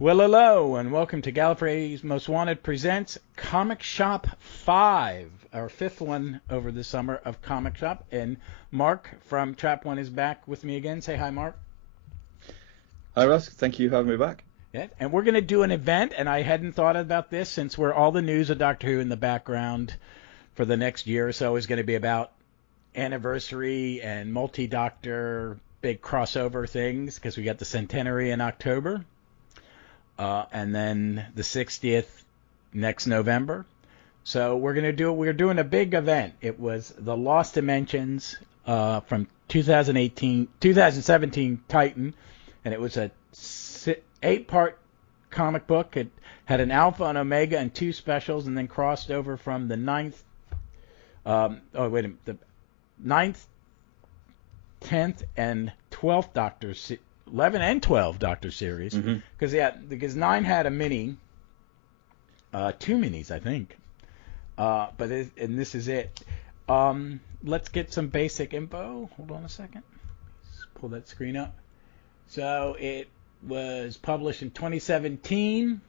Well, hello, and welcome to Gallifrey's Most Wanted presents Comic Shop 5, our fifth one over the summer of Comic Shop. And Mark from Trap One is back with me again. Say hi, Mark. Hi, Russ. Thank you for having me back. Yeah, and we're going to do an event, and I hadn't thought about this since we're all the news of Doctor Who in the background for the next year or so is going to be about anniversary and multi-Doctor big crossover things because we got the centenary in October. And then the 60th next November. So we're doing a big event. It was the Lost Dimensions from 2017 Titan, and it was a 8-part comic book. It had an Alpha and Omega and 2 specials, and then crossed over from the 9th, 10th, and 12th Doctors. 11 and 12 Doctor series, because 9 had a mini, 2 minis I think, and this is it. Let's get some basic info. Hold on a second. Let's pull that screen up. So it was published in 2017,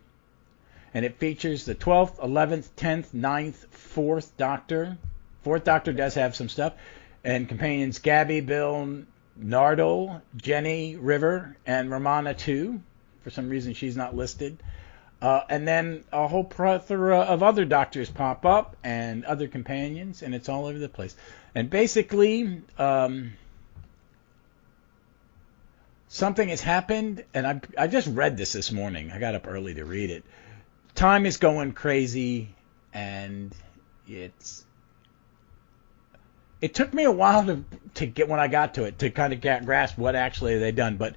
and it features the 12th, 11th, 10th, 9th, 4th Doctor. 4th Doctor does have some stuff, and companions Gabby, Bill, Nardole, Jenny, River, and Romana 2. For some reason, she's not listed. And then a whole plethora of other Doctors pop up and other companions, and it's all over the place. And basically, something has happened, and I just read this morning. I got up early to read it. Time is going crazy, and it took me a while to get when I got to it to kind of grasp what actually they done, but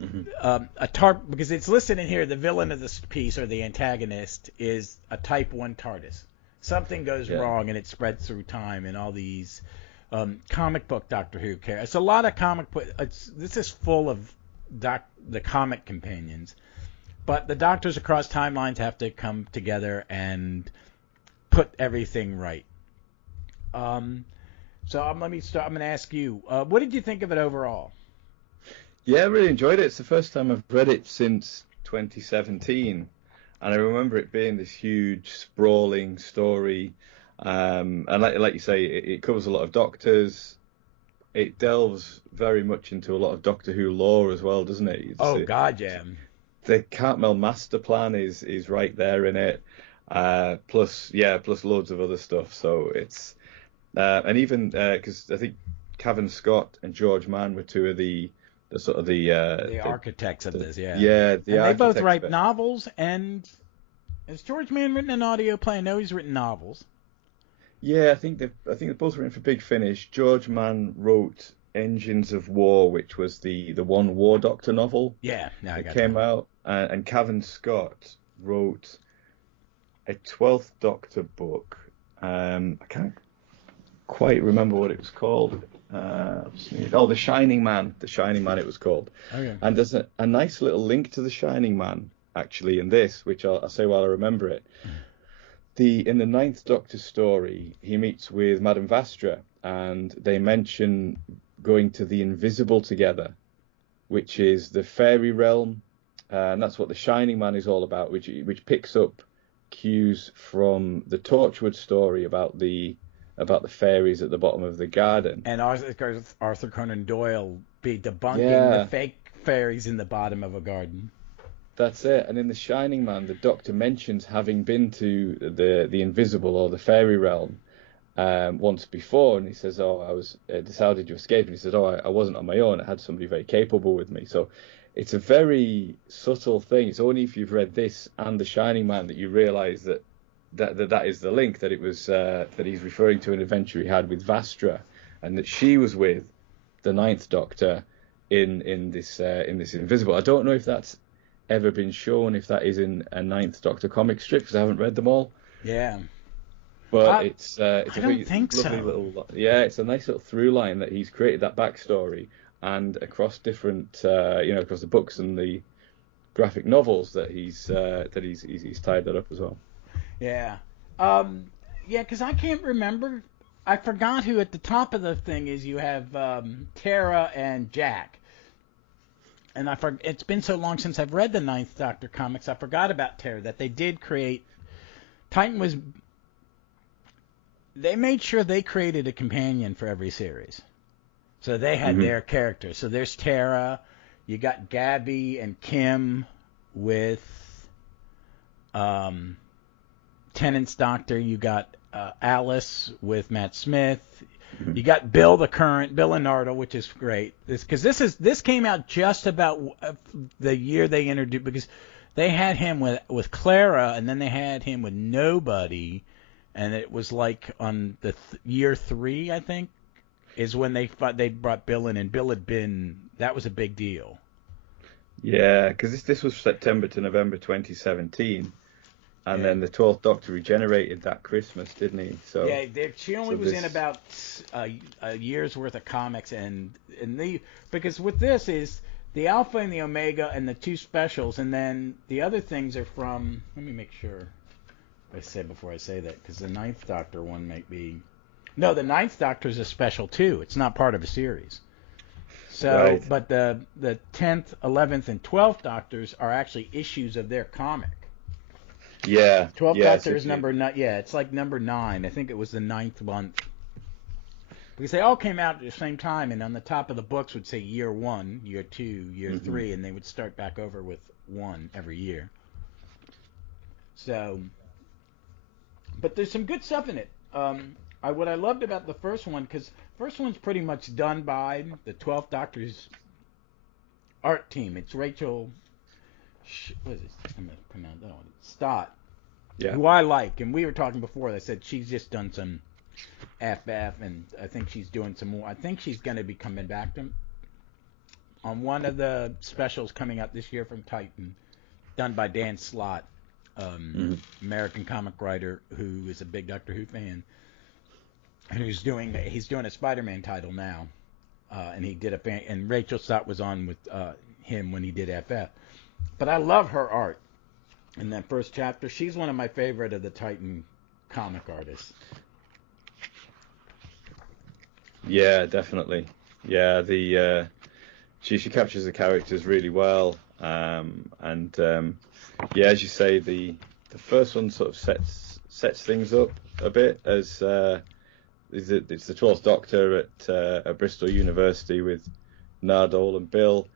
because it's listed in here, the villain of this piece or the antagonist is a Type 1 TARDIS. Something goes wrong and it spreads through time, and all these comic book Doctor Who characters. It's a lot of comic book. This is full of the comic companions, but the Doctors across timelines have to come together and put everything right. So let me start. I'm going to ask you, what did you think of it overall? Yeah, I really enjoyed it. It's the first time I've read it since 2017, and I remember it being this huge, sprawling story. And like you say, it covers a lot of Doctors. It delves very much into a lot of Doctor Who lore as well, doesn't it? God, yeah. The Cartmel master plan is right there in it. Plus loads of other stuff. So it's and even because I think Cavan Scott and George Mann were two of the architects of this, yeah. Yeah, they both write novels. And has George Mann written an audio play? I know he's written novels. Yeah, I think they've both written for Big Finish. George Mann wrote Engines of War, which was the one War Doctor novel. Yeah, it came out, and Cavan Scott wrote a 12th Doctor book. I can't quite remember what it was called. The Shining Man. The Shining Man it was called. Okay. And there's a nice little link to the Shining Man actually in this, which I'll say while I remember it. In the 9th Doctor story, he meets with Madame Vastra, and they mention going to the Invisible together, which is the fairy realm, and that's what the Shining Man is all about, which picks up cues from the Torchwood story about the fairies at the bottom of the garden. And Arthur Conan Doyle be debunking the fake fairies in the bottom of a garden. That's it. And in The Shining Man, the Doctor mentions having been to the Invisible or the fairy realm once before, and he says, how did you escape? And he says, I wasn't on my own. I had somebody very capable with me. So it's a very subtle thing. It's only if you've read this and The Shining Man that you realise that is the link, that it was that he's referring to an adventure he had with Vastra, and that she was with the 9th Doctor in this Invisible. I don't know if that's ever been shown, if that is in a 9th Doctor comic strip, because I haven't read them all. Yeah. But it's a don't think lovely so. little, it's a nice little through line that he's created that backstory, and across different across the books and the graphic novels that he's tied that up as well. Yeah. Because I can't remember. I forgot who at the top of the thing is. You have Tara and Jack. and it's been so long since I've read the Ninth Doctor comics, I forgot about Terra, that they did create. Titan was. They made sure they created a companion for every series. So they had their characters. So there's Terra. You got Gabby and Kim with Tennant's Doctor. You got Alice with Matt Smith. You got Bill and Nardole, which is great. Because this came out just about the year they introduced, because they had him with Clara, and then they had him with nobody, and it was like on the year 3, I think, is when they brought Bill in, and Bill had been, that was a big deal. Yeah, because this was September to November 2017. And then the 12th Doctor regenerated that Christmas, didn't he? So yeah, she only was in about a year's worth of comics, because with this is the Alpha and the Omega and the 2 specials, and then the other things are from. Let me make sure I say before I say that, because the Ninth Doctor one might be. No, the Ninth Doctor is a special too. It's not part of a series. So, right. But the 10th, 11th, and 12th Doctors are actually issues of their comic. Yeah. 12th Doctor is number 9. Yeah, it's like number 9. I think it was the 9th month. Because they all came out at the same time, and on the top of the books would say year 1, year 2, year 3, and they would start back over with 1 every year. So, but there's some good stuff in it. What I loved about the first one, because first one's pretty much done by the 12th Doctor's art team. It's Rachel. What is it? I'm going to pronounce that one. Stott. Yeah. Who I like. And we were talking before. I said she's just done some FF, and I think she's doing some more. I think she's going to be coming back on one of the specials coming out this year from Titan, done by Dan Slott, American comic writer who is a big Doctor Who fan, and he's doing a Spider-Man title now, and he did and Rachel Stott was on with him when he did FF. But I love her art in that first chapter. She's one of my favorite of the Titan comic artists. Yeah, definitely. Yeah, she captures the characters really well. Yeah, as you say, the first one sort of sets things up a bit as it's the 12th Doctor at Bristol University with Nardole and Bill.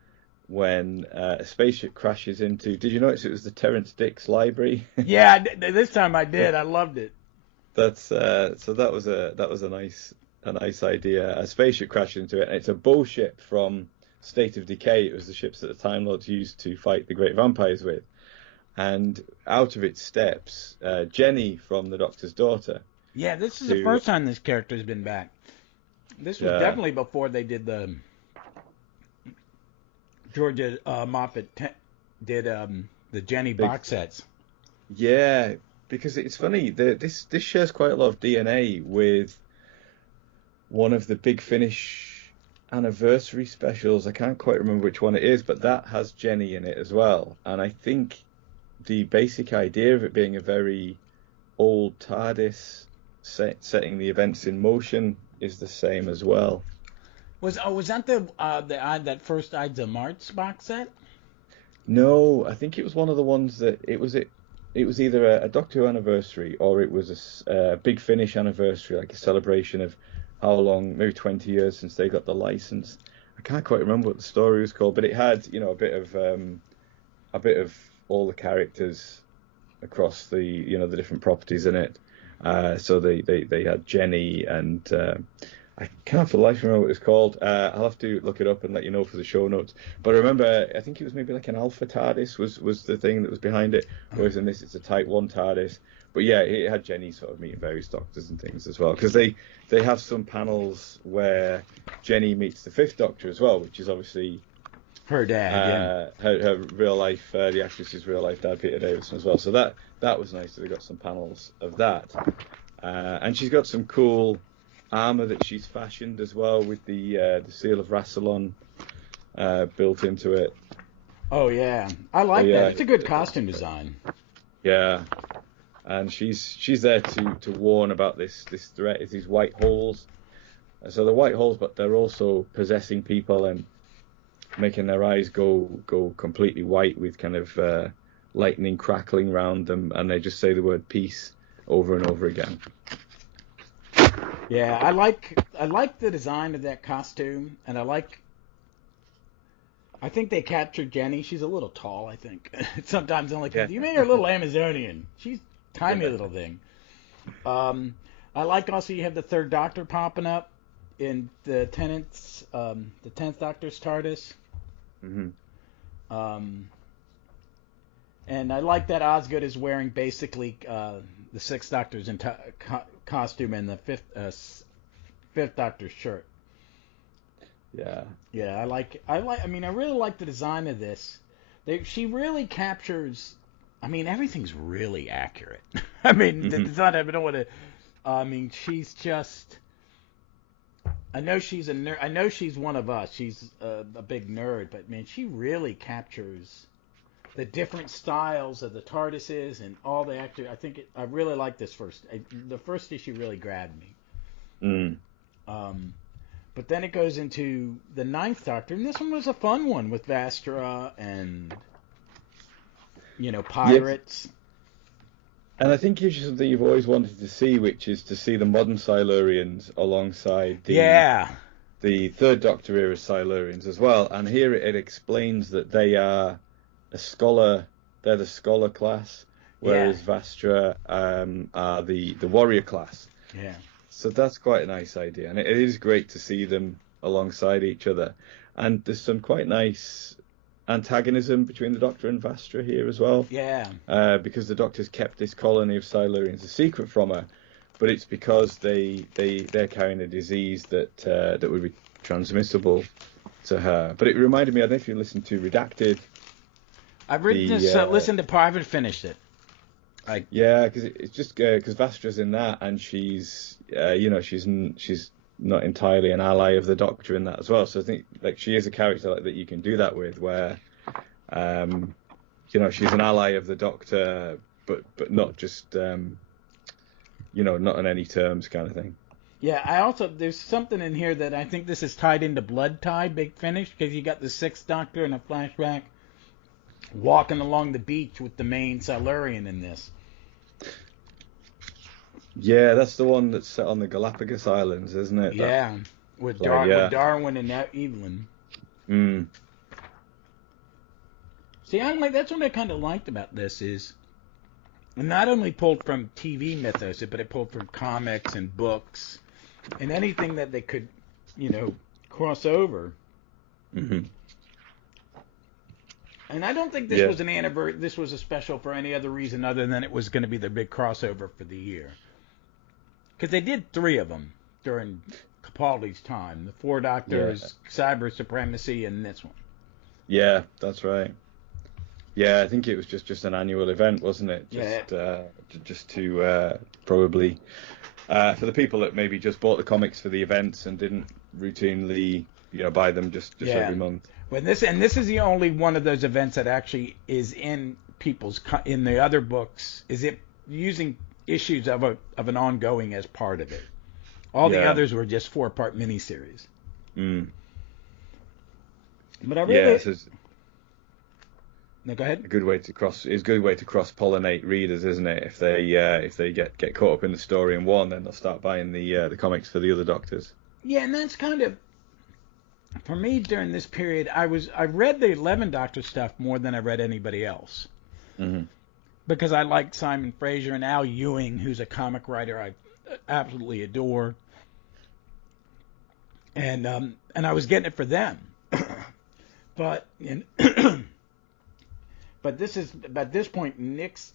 When a spaceship crashes into, did you notice it was the Terrance Dicks library? Yeah, this time I did. I loved it. That's so that was a nice idea. A spaceship crashed into it, and it's a bullship from State of Decay. It was the ships that the Time Lords used to fight the great vampires with. And out of its steps, Jenny from the Doctor's daughter. Yeah, this is the first time this character's been back. This was definitely before they did the. Georgia Moffat did the Jenny box sets. Yeah, because it's funny. This shares quite a lot of DNA with one of the Big Finish anniversary specials. I can't quite remember which one it is, but that has Jenny in it as well. And I think the basic idea of it being a very old TARDIS setting the events in motion is the same as well. Was that that first Ides of March box set? No, I think it was one of the ones that it was either a Doctor Who anniversary or it was a Big Finish anniversary, like a celebration of how long, maybe 20 years since they got the license. I can't quite remember what the story was called, but it had a bit of all the characters across the the different properties in it. So they had Jenny and. I can't for the life of me remember what it's called. I'll have to look it up and let you know for the show notes. But I remember, I think it was maybe like an Alpha TARDIS was the thing that was behind it. Whereas in this, it's a Type 1 TARDIS. But yeah, it had Jenny sort of meeting various Doctors and things as well. Because they have some panels where Jenny meets the 5th Doctor as well, which is obviously her dad. Her real life, the actress's real life dad, Peter Davison as well. So that was nice that they got some panels of that. And she's got some cool armor that she's fashioned as well with the seal of Rassilon built into it. Oh yeah, I like that. It's a good costume design. Yeah, and she's there to warn about this threat. Is these white holes? So the white holes, but they're also possessing people, and making their eyes go completely white with kind of lightning crackling around them, and they just say the word peace over and over again. Yeah, I like the design of that costume, and I think they captured Jenny. She's a little tall, I think. Sometimes I'm like, you made her a little Amazonian. She's a tiny little thing. I like also you have the third Doctor popping up in the Tenant's, the 10th Doctor's TARDIS. Mm-hmm. And I like that Osgood is wearing basically the 6th Doctor's costume and the 5th Doctor's shirt. Yeah. Yeah, I mean, I really like the design of this. She really captures. I mean, everything's really accurate. I mean, the design. I don't want to. I mean, she's just. I know she's a nerd. I know she's one of us. She's a big nerd, but man, she really captures the different styles of the TARDISes and all the actors. I really like this the first issue really grabbed me. But then it goes into the 9th Doctor, and this one was a fun one with Vastra and, pirates. Yes. And I think it's something you've always wanted to see, which is to see the modern Silurians alongside the 3rd Doctor era Silurians as well. And here it explains that they are a scholar. They're the scholar class, whereas Vastra are the warrior class. Yeah. So that's quite a nice idea, and it is great to see them alongside each other. And there's some quite nice antagonism between the Doctor and Vastra here as well. Yeah. Because the Doctor's kept this colony of Silurians a secret from her, but it's because they're carrying a disease that would be transmissible to her. But it reminded me, I don't know if you listened to Redacted. I've written this. Listened to. I haven't finished it. Yeah, because it's just because Vastra's in that, and she's she's not entirely an ally of the Doctor in that as well. So I think she is a character that you can do that with, where she's an ally of the Doctor, but not just not on any terms kind of thing. Yeah, there's something in here that I think this is tied into Blood Tide, Big Finish, because you got the 6th Doctor in a flashback walking along the beach with the main Silurian in this. Yeah, that's the one that's set on the Galapagos Islands, isn't it? Yeah, with Darwin and Evelyn. See, that's what I kind of liked about this is, it not only pulled from TV mythos, but it pulled from comics and books and anything that they could, cross over. Mm-hmm. And I don't think this was an anniversary. This was a special for any other reason other than it was going to be the big crossover for the year. Because they did 3 of them during Capaldi's time: the 4 Doctors, Cyber Supremacy, and this one. Yeah, that's right. Yeah, I think it was just an annual event, wasn't it? Just to probably for the people that maybe just bought the comics for the events and didn't routinely buy them just every month. Well, this is the only one of those events that actually is in in the other books. Is it using issues of an ongoing as part of it? All the others were just 4-part miniseries. But I really no, go ahead. A good way to cross-pollinate readers, isn't it? If they get caught up in the story in one, then they'll start buying the comics for the other Doctors. Yeah, and that's kind of. For me, during this period, I read the 11 Doctor stuff more than I read anybody else. Mm-hmm. Because I like Simon Fraser and Al Ewing, who's a comic writer I absolutely adore. And I was getting it for them. But at this point, Nix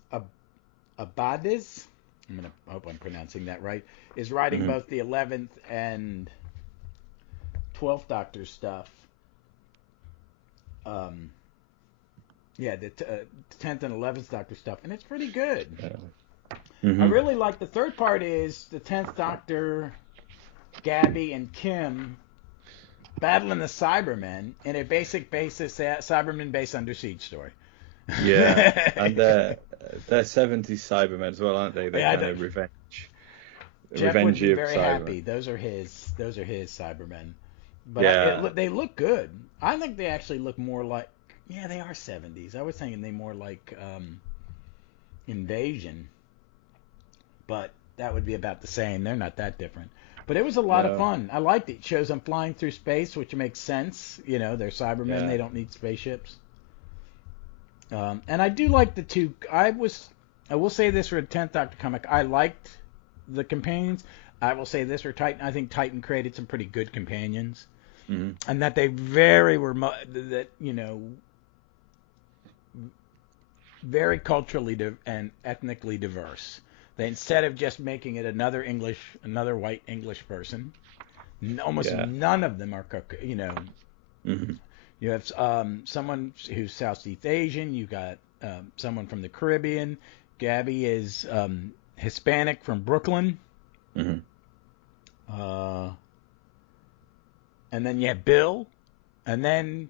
Abadiz, I hope I'm pronouncing that right, is writing both the 11th and 12th Doctor stuff. The 10th and 11th Doctor stuff, and it's pretty good. I really like the third part is the 10th Doctor, Gabby and Kim battling the Cybermen in a basic basis Cybermen-based Under Siege story. Yeah, and they're 70s Cybermen as well, aren't they? They're kind of revenge. Jeff would be very Cybermen. happy. Those are his Cybermen. But Yeah. they look good. I think they actually look more like, yeah, they are 70s. I was thinking they more like Invasion, but that would be about the same. They're not that different. But it was a lot of No. fun. I liked it. It shows them flying through space, which makes sense. You know, they're Cybermen. Yeah. They don't need spaceships. And I do like the two. I will say this for a 10th Doctor comic. I liked the companions. I will say this for Titan. I think Titan created some pretty good companions, and that they very culturally and ethnically diverse. They, instead of just making it another white English person, almost none of them are, Mm-hmm. You have someone who's Southeast Asian. You got someone from the Caribbean. Gabby is Hispanic from Brooklyn. Mm-hmm. And then you have Bill, and then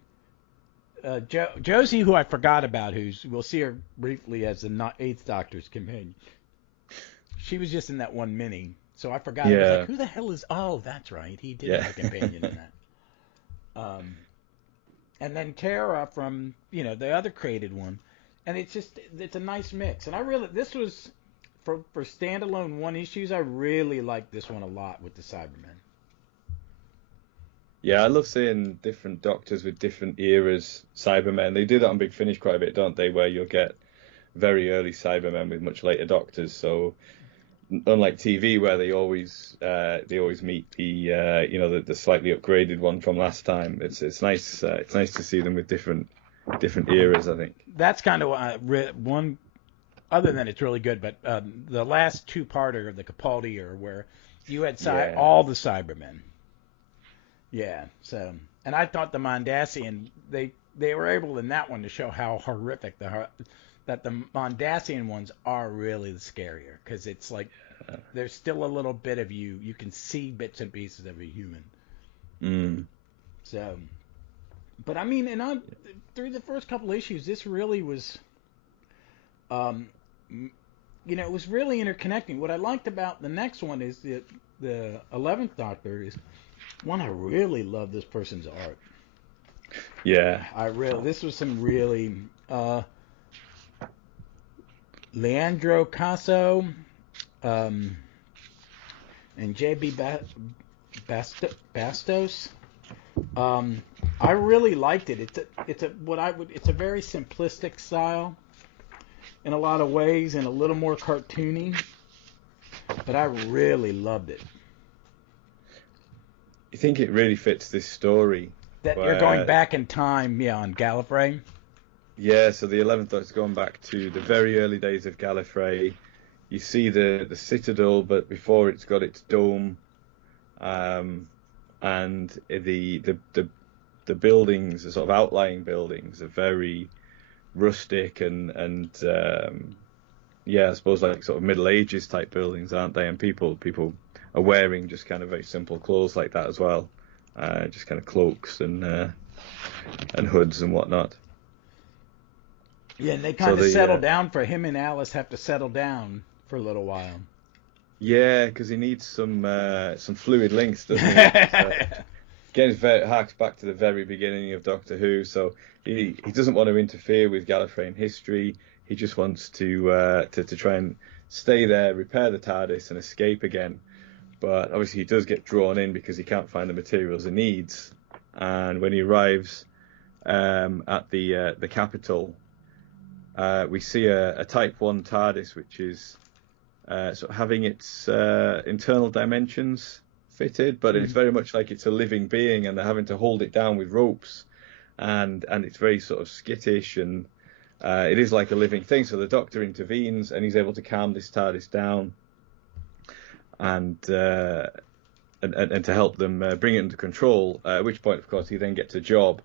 Josie, who I forgot about, we'll see her briefly as the Eighth Doctor's companion. She was just in that one mini, so I forgot. I was like, who the hell is? Oh, that's right, he did have a companion in that. And then Tara from the other created one, and it's a nice mix. And this was for standalone one issues. I really liked this one a lot with the Cybermen. Yeah, I love seeing different Doctors with different eras Cybermen. They do that on Big Finish quite a bit, don't they? Where you'll get very early Cybermen with much later Doctors. So unlike TV, where they always meet the slightly upgraded one from last time. It's nice to see them with different eras, I think. That's kind of one. Other than it's really good, but the last two-parter of the Capaldi era, where you had all the Cybermen. Yeah. So, and I thought the Mondasian, they were able in that one to show how horrific that the Mondasian ones are really the scarier, because it's like there's still a little bit of you. You can see bits and pieces of a human. Mm. So, but I mean, through the first couple issues, this really was, it was really interconnecting. What I liked about the next one is the 11th Doctor is one. I really love this person's art. Yeah. This was some really Leandro Caso and J.B. Bastos. I really liked it. It's a very simplistic style in a lot of ways, and a little more cartoony, but I really loved it. You think it really fits this story? That you're going back in time, on Gallifrey. Yeah, so the 11th Doctor's going back to the very early days of Gallifrey. You see the Citadel, but before it's got its dome, and the buildings, the sort of outlying buildings, are very rustic and I suppose like sort of Middle Ages type buildings, aren't they? And people are wearing just kind of very simple clothes like that as well, just kind of cloaks and hoods and whatnot. Yeah, and they kind of settle down. For him and Alice have to settle down for a little while. Yeah, because he needs some fluid links, doesn't he? Again, it harks back to the very beginning of Doctor Who. So he doesn't want to interfere with Gallifreyan history. He just wants to try and stay there, repair the TARDIS, and escape again. But obviously he does get drawn in because he can't find the materials he needs. And when he arrives at the capital, we see a Type 1 TARDIS, which is sort of having its internal dimensions fitted, but it's very much like it's a living being, and they're having to hold it down with ropes, and it's very sort of skittish, and it is like a living thing. So the Doctor intervenes, and he's able to calm this TARDIS down, and to help them bring it under control. At which point, of course, he then gets a job,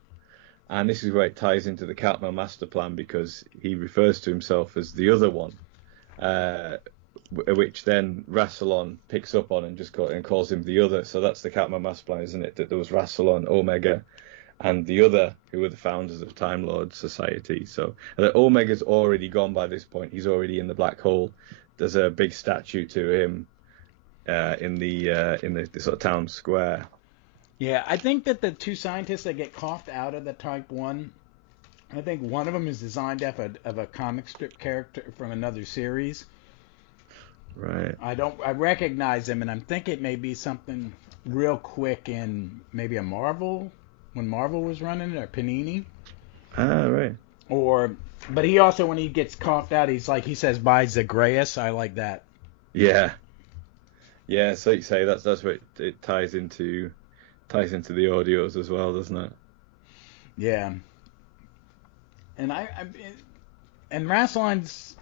and this is where it ties into the Cartmel master plan, because he refers to himself as the other one. Which then Rassilon picks up on and calls him the other. So that's the Cartmel master plan, isn't it? That there was Rassilon, Omega, and the other, who were the founders of Time Lord Society. So that Omega's already gone by this point. He's already in the black hole. There's a big statue to him in the sort of town square. Yeah, I think that the two scientists that get coughed out of the Type 1, I think one of them is designed of a comic strip character from another series. Right. I recognize him, and I'm thinking it may be something real quick in maybe a Marvel, when Marvel was running it, or Panini. Ah, right. But he also, when he gets coughed out, he says, "By Zagreus." I like that. Yeah. Yeah, so you say that's what it ties into the audios as well, doesn't it? Yeah. And and Rasseline's,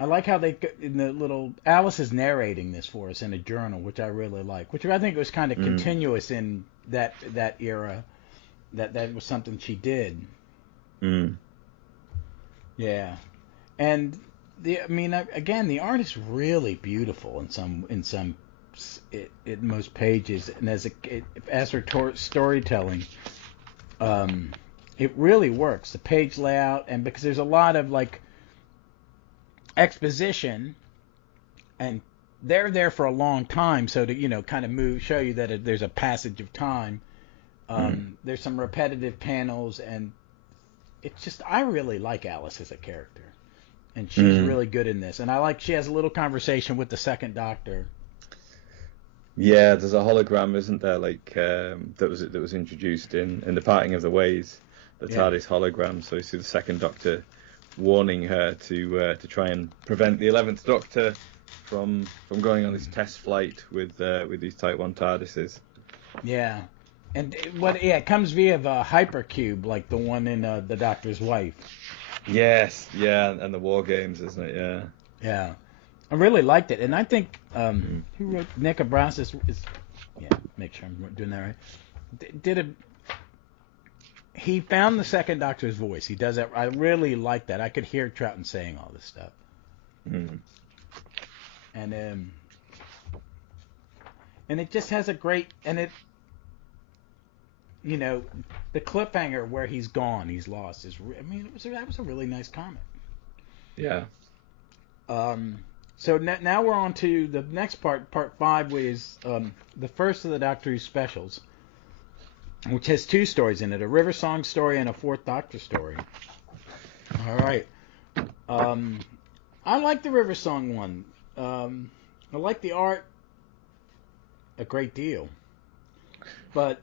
I like how they in the little Alice is narrating this for us in a journal, which I really like, which I think was kind of continuous in that era. That was something she did. Mm. Yeah, and again, the art is really beautiful in most pages, and as for storytelling, it really works. The page layout, and because there's a lot of like exposition, and they're there for a long time, so to kind of show you that there's a passage of time. There's some repetitive panels, and it's just, I really like Alice as a character, and she's really good in this. And I like she has a little conversation with the second Doctor. Yeah, there's a hologram, isn't there? Like that was introduced in the Parting of the Ways, the TARDIS hologram. So you see the second Doctor warning her to try and prevent the 11th Doctor from going on this test flight with these Type 1 TARDISes. Yeah. And it comes via the hypercube, like the one in the Doctor's Wife. Yes, yeah, and the War Games, isn't it? Yeah. Yeah, I really liked it, and I think who wrote Nick Abrasis is make sure I'm doing that right. He found the second Doctor's voice. He does that. I really like that. I could hear Troughton saying all this stuff. And it just has a great, and it. The cliffhanger where he's gone, he's lost. That was a really nice comic. Yeah. So now we're on to the next part 5, which is the first of the Doctor Who specials, which has 2 stories in it: a River Song story and a Fourth Doctor story. All right. I like the River Song one. I like the art a great deal, but.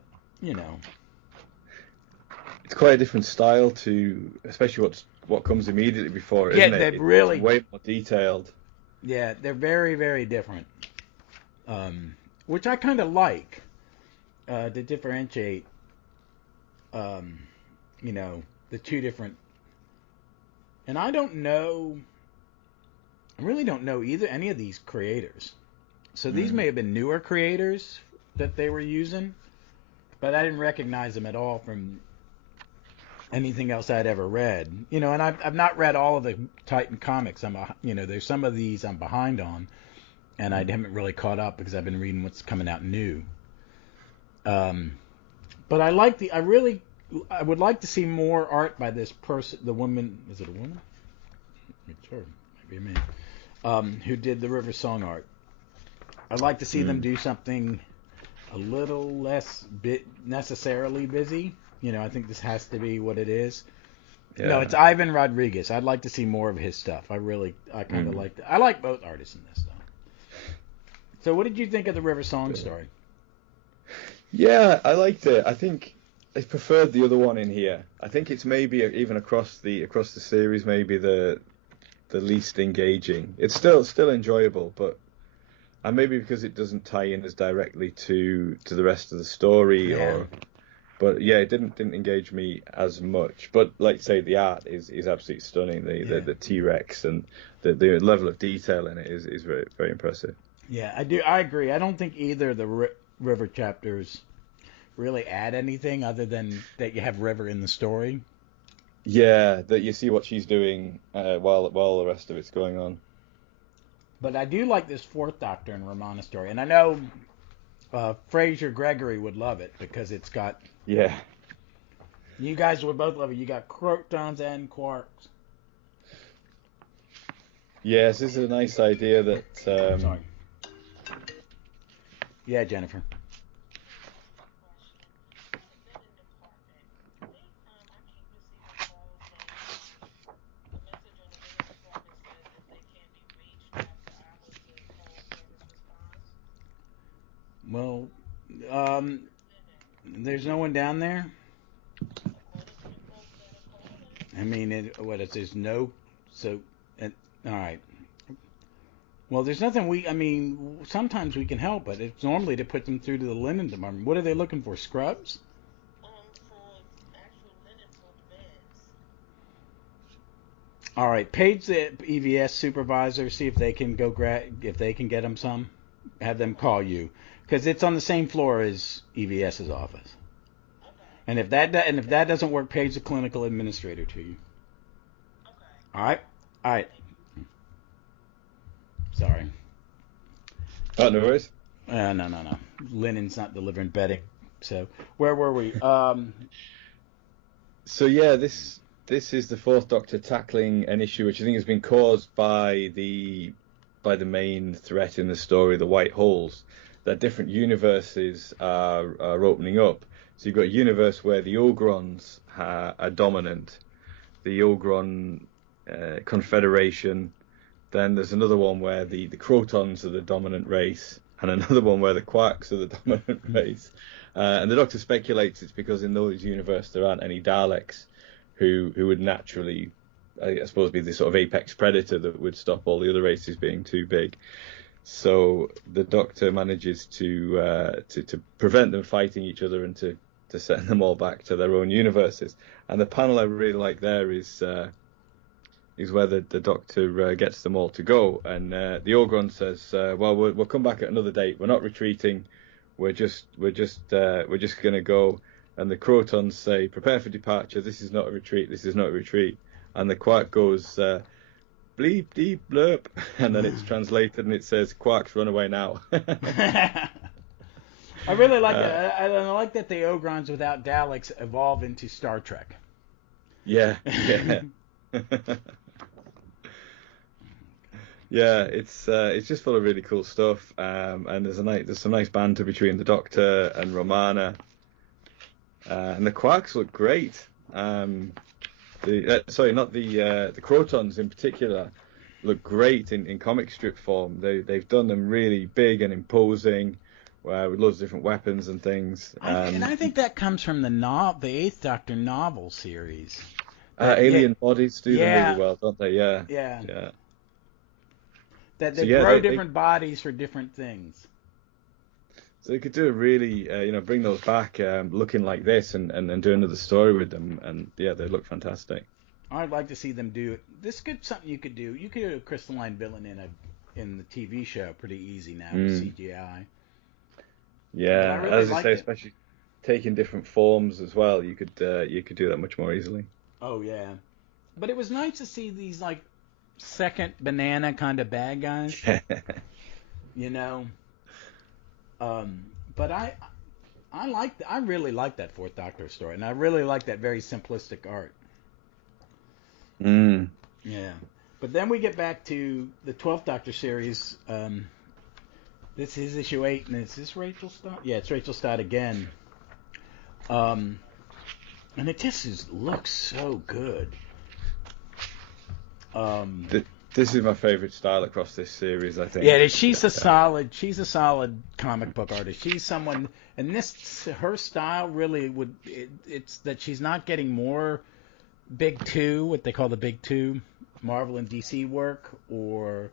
It's quite a different style to, especially what comes immediately before it, isn't it? They're really it's way more detailed. Yeah, they're very, very different, which I kind of like to differentiate. The 2 different, and I really don't know any of these creators. So these may have been newer creators that they were using. But I didn't recognize them at all from anything else I'd ever read. And I've not read all of the Titan comics. There's some of these I'm behind on, and I haven't really caught up because I've been reading what's coming out new. But I would like to see more art by this person. The woman, is it a woman? Sure, might be a man. Who did the River Song art? I'd like to see them do something a little less necessarily busy. I think this has to be what it is. Yeah. No, it's Ivan Rodriguez. I'd like to see more of his stuff. I kind of like that. I like both artists in this stuff. So what did you think of the River Song story? Yeah, I liked it. I think I preferred the other one in here. I think it's maybe even across the series, maybe the least engaging. It's still enjoyable, but. And maybe because it doesn't tie in as directly to the rest of the story, but yeah, it didn't engage me as much. But like say, the art is absolutely stunning. The T-Rex and the level of detail in it is very, very impressive. Yeah, I agree. I don't think either of the River chapters really add anything other than that you have River in the story. Yeah, that you see what she's doing while the rest of it's going on. But I do like this Fourth Doctor and Romana story, and I know Fraser Gregory would love it because it's got. Yeah. You guys would both love it. You got protons and quarks. Yes, this is a nice idea that. Sorry. Yeah, Jennifer. Well, there's no one down there. I mean, there's no, so, all right. Well, there's nothing I mean, sometimes we can help, but it's normally to put them through to the linen department. What are they looking for, scrubs? For actual linen for the beds. All right, page the EVS supervisor, see if they can if they can get them some. Have them call you, because it's on the same floor as EVS's office. And if that doesn't work, page the clinical administrator to you. Okay. All right. Sorry. Oh, no worries. No. Linen's not delivering bedding. So where were we? So yeah, this is the Fourth Doctor tackling an issue which I think has been caused by the main threat in the story, the white holes. That different universes are opening up. So you've got a universe where the Ogrons are dominant, the Ogron Confederation. Then there's another one where the Crotons are the dominant race, and another one where the Quarks are the dominant race. And the Doctor speculates it's because in those universes there aren't any Daleks who would naturally, I suppose, be the sort of apex predator that would stop all the other races being too big. So the Doctor manages to prevent them fighting each other and to send them all back to their own universes. And the panel I really like there is where the Doctor gets them all to go, and the Ogron says, "Well, we'll come back at another date. We're not retreating. We're just going to go." And the Crotons say, "Prepare for departure. This is not a retreat. This is not a retreat." And the Quark goes, "Bleep, deep, blurp," and then it's translated and it says, "Quarks, run away now." I really like that. I like that the Ogrons without Daleks evolve into Star Trek. Yeah. Yeah, it's just full of really cool stuff, and there's some nice banter between the Doctor and Romana, and the Quarks look great. The Crotons in particular look great in comic strip form. They've done them really big and imposing, with loads of different weapons and things. And I think that comes from the Eighth Doctor novel series. Alien bodies do them really well, don't they? Yeah. That they grow different bodies for different things. So they could do a really, bring those back looking like this and do another story with them. And yeah, they look fantastic. I'd like to see them do it. This could something you could do. You could do a crystalline villain in the TV show pretty easy now with CGI. Yeah, really as I say, especially taking different forms as well, you could do that much more easily. Oh yeah, but it was nice to see these like second banana kind of bad guys. But I really like that Fourth Doctor story, and I really like that very simplistic art. Yeah, but then we get back to the 12th Doctor series. This is issue 8, and is this Rachel Stott? Yeah, it's Rachel Stott again. And it just looks so good. This is my favorite style across this series, I think. Yeah, she's a solid comic book artist. She's someone, and her style really it's that she's not getting more big two, what they call the big two, Marvel and DC work, or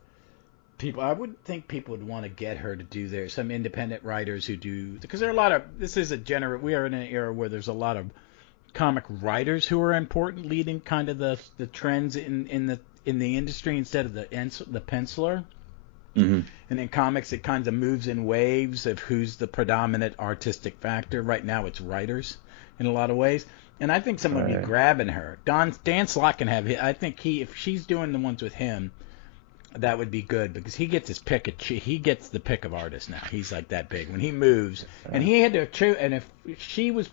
people. I would think people would want to get her to do some independent writers who do, because there are a lot of, we are in an era where there's a lot of comic writers who are important, leading kind of the trends in the industry instead of the penciler. Mm-hmm. And in comics, it kind of moves in waves of who's the predominant artistic factor. Right now, it's writers in a lot of ways. And I think someone would be grabbing her. Dan Slott can have. I think if she's doing the ones with him, that would be good, because he gets his pick. He gets the pick of artists now. He's like that big when he moves, and he had to choose. And if she was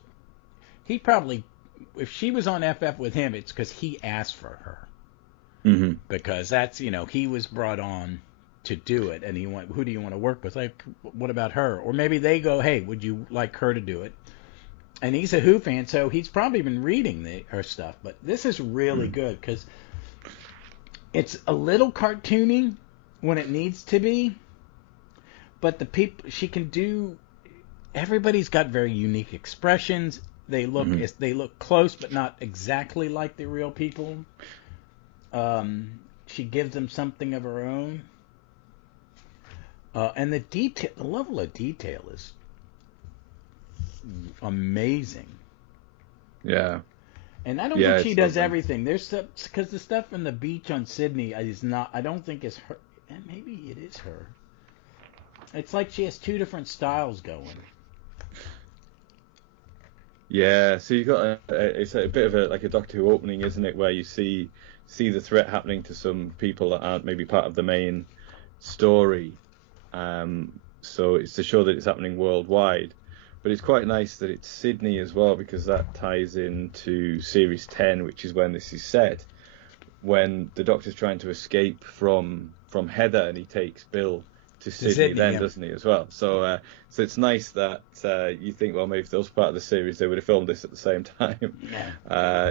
on FF with him, it's because he asked for her. Mm-hmm. Because that's, he was brought on to do it, and who do you want to work with? Like, what about her? Or maybe they go, hey, would you like her to do it? And he's a Who fan, so he's probably been reading her stuff. But this is really good, because it's a little cartoony when it needs to be, but she can do everybody's got very unique expressions. They look they look close, but not exactly like the real people. She gives them something of her own, and the level of detail is amazing. Yeah. And I don't think she does everything. There's stuff, because the stuff on the beach on Sydney is not. I don't think is her. And maybe it is her. It's like she has two different styles going. Yeah, so you got it's a bit of a Doctor Who opening, isn't it, where you see the threat happening to some people that aren't maybe part of the main story. So it's to show that it's happening worldwide. But it's quite nice that it's Sydney as well, because that ties into Series 10, which is when this is set, when the Doctor's trying to escape from Heather, and he takes Bill to Sydney then, doesn't he, as well? So it's nice that you think, well, maybe if that was part of the series, they would have filmed this at the same time. Yeah.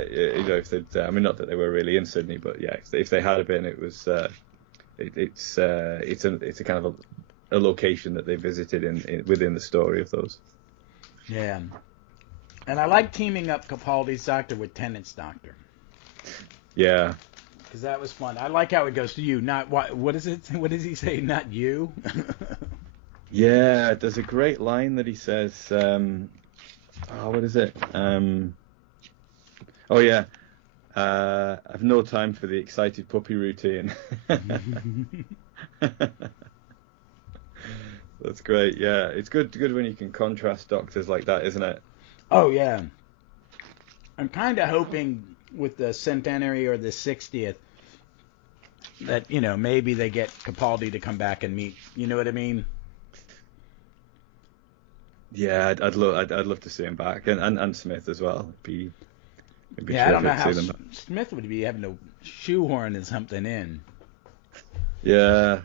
If they'd, I mean, not that they were really in Sydney, but yeah, if they had been, it was it's a kind of a location that they visited within the story of those. Yeah. And I like teaming up Capaldi's Doctor with Tennant's Doctor. Yeah. Because that was fun. I like how it goes to you, not what is it? What does he say? Not you. Yeah, there's a great line that he says. What is it? I've no time for the excited puppy routine. That's great. Yeah, it's good when you can contrast Doctors like that, isn't it? Oh yeah. I'm kind of hoping with the centenary or the 60th that maybe they get Capaldi to come back and meet. You know what I mean? Yeah, I'd love to see him back, and Smith as well. It'd be I don't know how to see them. Smith would be having to shoehorn something in. Yeah.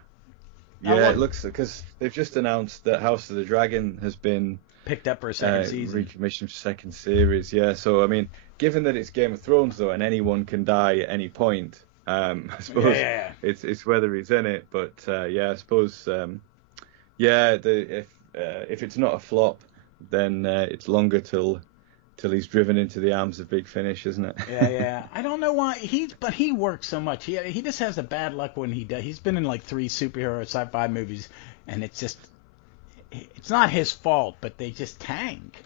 Yeah, it looks, because they've just announced that House of the Dragon has been picked up for a second season. Recommissioned for second series, yeah. So, I mean, given that it's Game of Thrones, though, and anyone can die at any point, I suppose it's whether he's in it. But, I suppose, if it's not a flop, then it's longer till he's driven into the arms of Big Finish, isn't it? Yeah. I don't know why but he works so much. He just has a bad luck when he does. He's been in like 3 superhero sci-fi movies, and it's not his fault, but they just tank.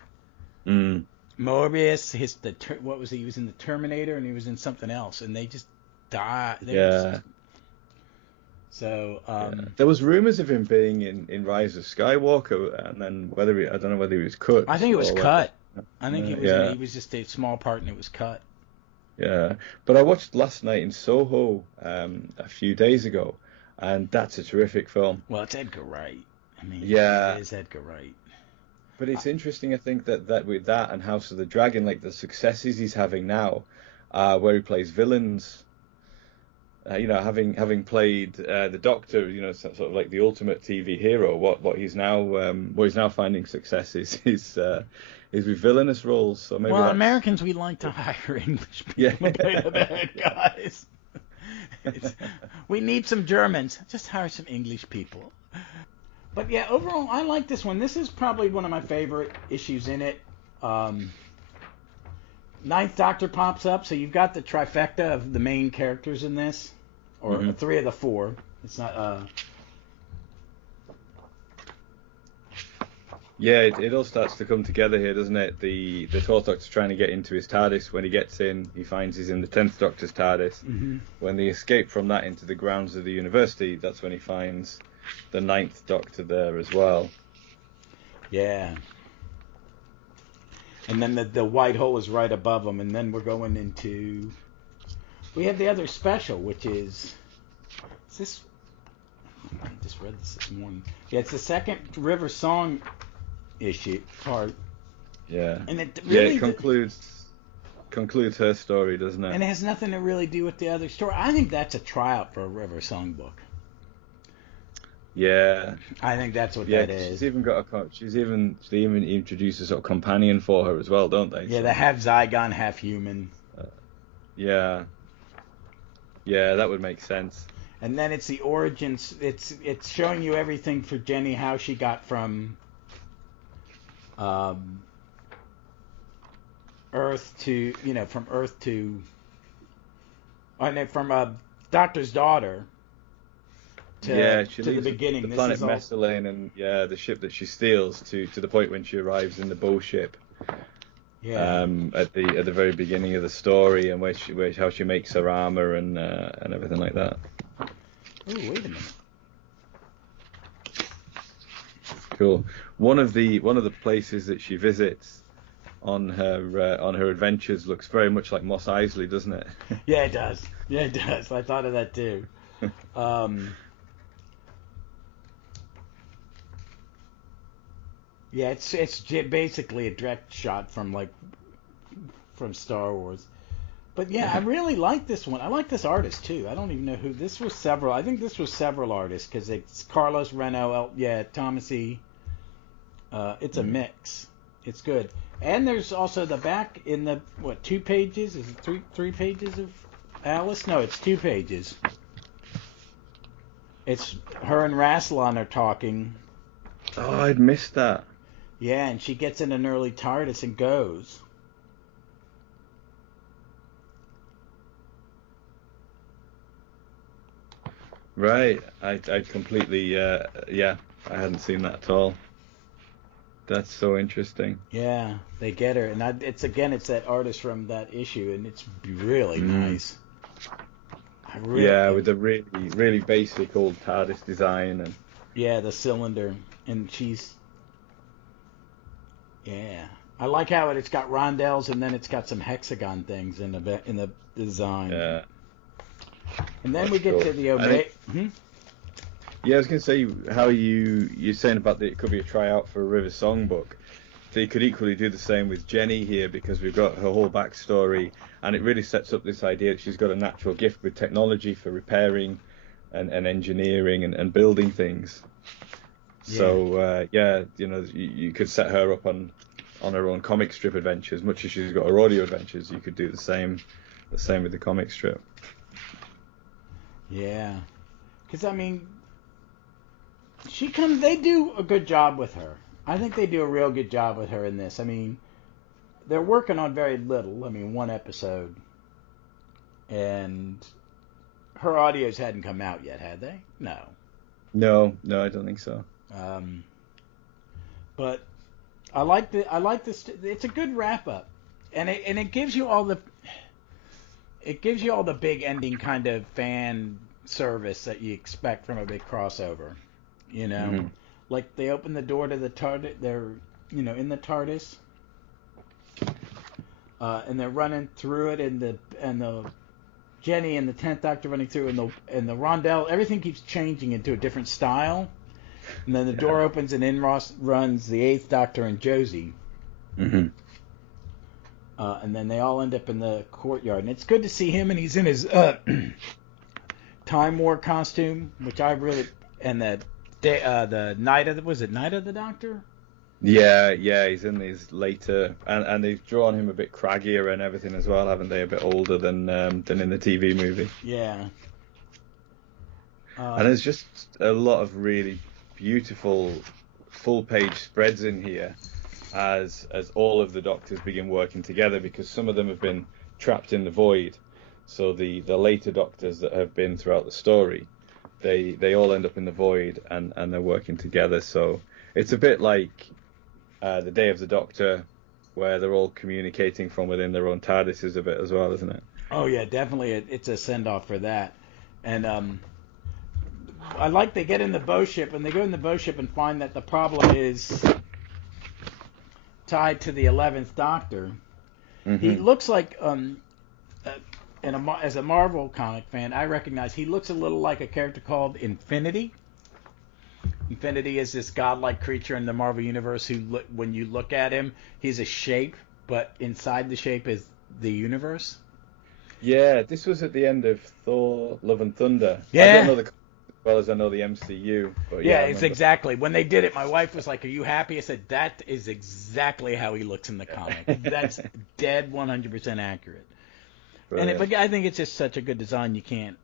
Morbius, what was he was in the Terminator, and he was in something else, and they just die. There was rumors of him being in Rise of Skywalker, and then I don't know whether he was cut. I think it was cut. I think he was just a small part, and it was cut. Yeah, but I watched Last Night in Soho a few days ago, and that's a terrific film. Well, it's Edgar Wright. I mean, it is Edgar Wright. But it's interesting, I think, that with that and House of the Dragon, like the successes he's having now, where he plays villains, having played the Doctor, sort of like the ultimate TV hero. What he's now finding success is with villainous roles. So maybe Americans, we like to hire English people to play the bad guys. We need some Germans. Just hire some English people. But yeah, overall, I like this one. This is probably one of my favorite issues in it. Ninth Doctor pops up, so you've got the trifecta of the main characters in this, or 3 of the 4. It's not. Yeah, it all starts to come together here, doesn't it? The 12th Doctor's trying to get into his TARDIS. When he gets in, he finds he's in the 10th Doctor's TARDIS. When they escape from that into the grounds of the university, that's when he finds the 9th Doctor there as well. Yeah. And then the white hole is right above him, and then we're going into... We have the other special, which is this... I just read this morning. Yeah, it's the second River Song issue part. Yeah. And it really concludes her story, doesn't it? And it has nothing to really do with the other story. I think that's a tryout for a River Song book. Yeah, I think that's what that is. She's even got they even introduce a sort of companion for her as well, don't they? Yeah, they have Zygon, half human. Yeah, that would make sense. And then it's the origins. It's showing you everything for Jenny, how she got from Earth to, from Earth to, from Doctor's daughter she to the leaves beginning. the This planet is all, Messalane and the ship that she steals to the point when she arrives in the Bow ship. yeah. At the very beginning of the story, and how she makes her armor and everything like that. Oh, wait a minute. Cool. One of the places that she visits on her adventures looks very much like Mos Eisley, doesn't it? Yeah, it does. Yeah, it does. I thought of that too. Yeah, it's basically a direct shot from Star Wars. But yeah, I really like this one. I like this artist too. I don't even know who this was. I think this was several artists because it's Carlos Reno. Thomas E. It's a mix. It's good. And there's also the back in the 2 pages? Is it three pages of Alice? No, it's 2 pages. It's her and Rassilon are talking. Oh, I'd missed that. Yeah, and she gets in an early TARDIS and goes. Right. I completely I hadn't seen that at all. That's so interesting. Yeah, they get her, and it's that artist from that issue, and it's really nice. With the really really basic old TARDIS design and the cylinder, and she's I like how it's got rondelles and then it's got some hexagon things in the design. Yeah. And then we get to the Omega. Yeah, I was going to say how you're saying about that it could be a tryout for a River Songbook. They could equally do the same with Jenny here because we've got her whole backstory, and it really sets up this idea that she's got a natural gift with technology for repairing and engineering and building things. Yeah. So you could set her up on her own comic strip adventures, much as she's got her audio adventures. You could do the same with the comic strip. Yeah, because I mean, they do a good job with her. I think they do a real good job with her in this. I mean, they're working on very little. I mean, 1 episode, and her audios hadn't come out yet, had they? No. No, I don't think so. But I like this. It's a good wrap up, and it gives you all the big ending kind of fan service that you expect from a big crossover. Like they open the door to the TARDIS. They're in the TARDIS, and they're running through it, and the Jenny and the 10th Doctor running through, and the rondelle. Everything keeps changing into a different style. And then the door opens, and in runs the 8th Doctor and Josie. Mm-hmm. And then they all end up in the courtyard. And it's good to see him, and he's in his Time War costume, which I really... And the Night of the Doctor? Yeah, he's in these later... And they've drawn him a bit craggier and everything as well, haven't they? A bit older than in the TV movie. Yeah. And there's just a lot of really beautiful full-page spreads in here as all of the Doctors begin working together, because some of them have been trapped in the void. So the later Doctors that have been throughout the story, they all end up in the void and they're working together. So it's a bit like the Day of the Doctor, where they're all communicating from within their own TARDISes a bit as well, isn't it? Oh yeah, definitely. It's a send-off for that. And I like they get in the Bow ship, and they go in the Bow ship and find that the problem is tied to the 11th Doctor. Mm-hmm. He looks like, as a Marvel comic fan, I recognize he looks a little like a character called Infinity. Infinity is this godlike creature in the Marvel Universe who, when you look at him, he's a shape, but inside the shape is the universe. Yeah, this was at the end of Thor: Love and Thunder. Yeah. I don't know the comics as well as I know the MCU. But yeah, it's exactly. When they did it, my wife was like, "Are you happy?" I said, "That is exactly how he looks in the comic. That's dead 100% accurate." Brilliant. But I think it's just such a good design, you can't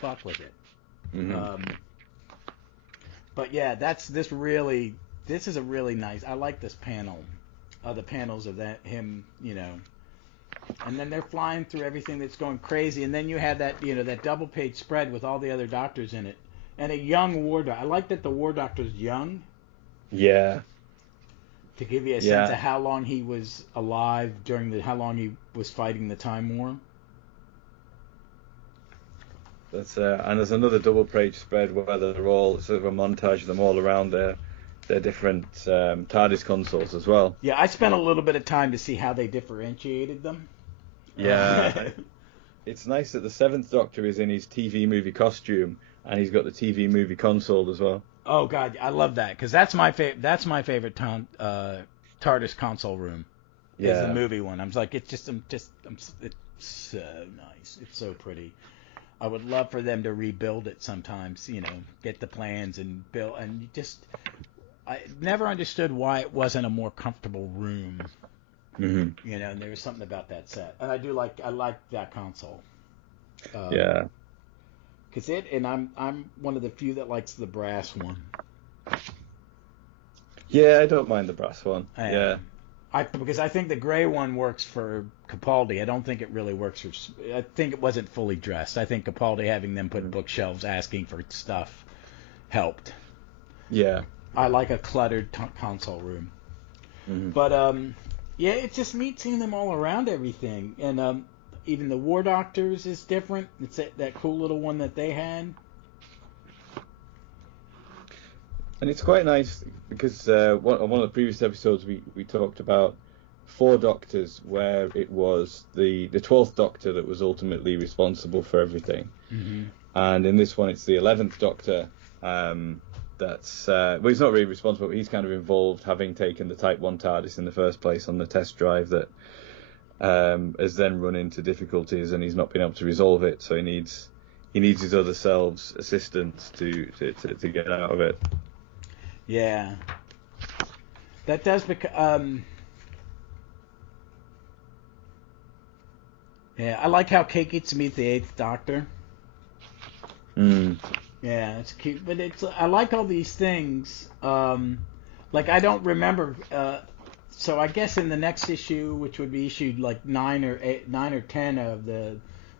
fuck with it. Mm-hmm. But yeah, this really this is a really nice. I like this panel. The panels of that him, and then they're flying through everything that's going crazy, and then you have that that double page spread with all the other doctors in it, and a young war doctor. I like that the war doctor's young. Yeah. To give you a sense of how long he was alive during how long he was fighting the Time War. That's and there's another double page spread where they're all sort of a montage of them all around their different TARDIS consoles as well. Yeah, I spent a little bit of time to see how they differentiated them. Yeah. It's nice that the Seventh Doctor is in his TV movie costume and he's got the TV movie console as well. Oh God, I love that because that's my favorite. That's my favorite TARDIS console room. Yeah, is the movie one. I'm like, it's so nice. It's so pretty. I would love for them to rebuild it sometimes. Get the plans and build. And I never understood why it wasn't a more comfortable room. Mm-hmm. And there was something about that set, and I like that console. Yeah. Cause I'm one of the few that likes the brass one. Yeah, I don't mind the brass one. Because I think the gray one works for Capaldi. I don't think it really works for. I think it wasn't fully dressed. I think Capaldi having them put bookshelves asking for stuff helped. Yeah. I like a cluttered console room. Mm-hmm. But yeah, it's just neat seeing them all around everything, and even the War Doctors is different. It's that cool little one that they had. And it's quite nice because on one of the previous episodes we talked about 4 Doctors where it was the 12th Doctor that was ultimately responsible for everything. Mm-hmm. And in this one it's the 11th Doctor that's well, he's not really responsible, but he's kind of involved, having taken the Type 1 TARDIS in the first place on the test drive that has then run into difficulties and he's not been able to resolve it, so he needs his other selves assistance to get out of it. Yeah, that does become. Yeah, I like how Kate gets to meet the 8th Doctor. Mm. Yeah, it's cute, but I like all these things. Like I don't remember. So I guess in the next issue, which would be issued like 9 or 10 of the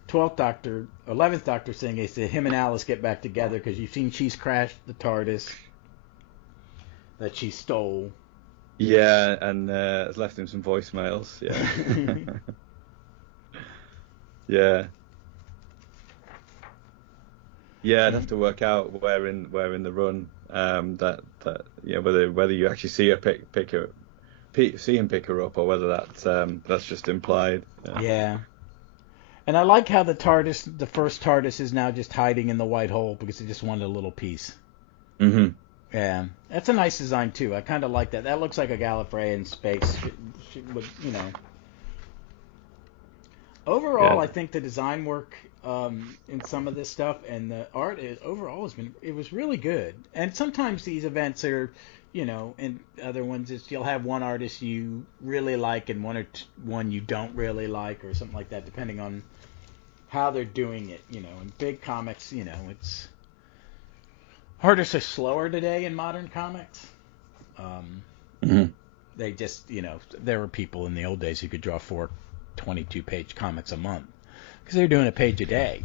12th Doctor, 11th Doctor thing, is that him and Alice get back together because you've seen she's crashed the TARDIS that she stole. Yeah, and has left him some voicemails. Yeah. Yeah. Yeah, I'd have to work out where in the run that whether you actually see her see him pick her up or whether that's just implied. Yeah. And I like how the first TARDIS is now just hiding in the white hole because it just wanted a little piece. Mm-hmm. Yeah, that's a nice design too. I kind of like that. That looks like a Gallifrey in space. Overall, I think the design work in some of this stuff and the art was really good. And sometimes these events are, in other ones you'll have one artist you really like and one you don't really like or something like that, depending on how they're doing it. In big comics, it's artists are slower today in modern comics. Mm-hmm. They just, there were people in the old days who could draw 4 22-page comics a month because they were doing a page a day.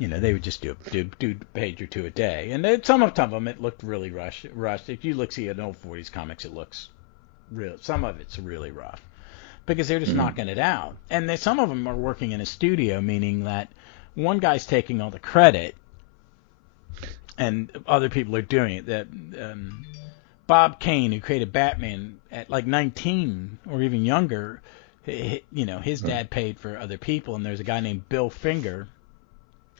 They would just do a page or 2 a day. And some of them, it looked really rushed. If you see an old 40s comics, it looks real. Some of it's really rough because they're just knocking it out. And some of them are working in a studio, meaning that one guy's taking all the credit and other people are doing it. That Bob Kane, who created Batman at like 19 or even younger, his dad paid for other people, and there's a guy named Bill Finger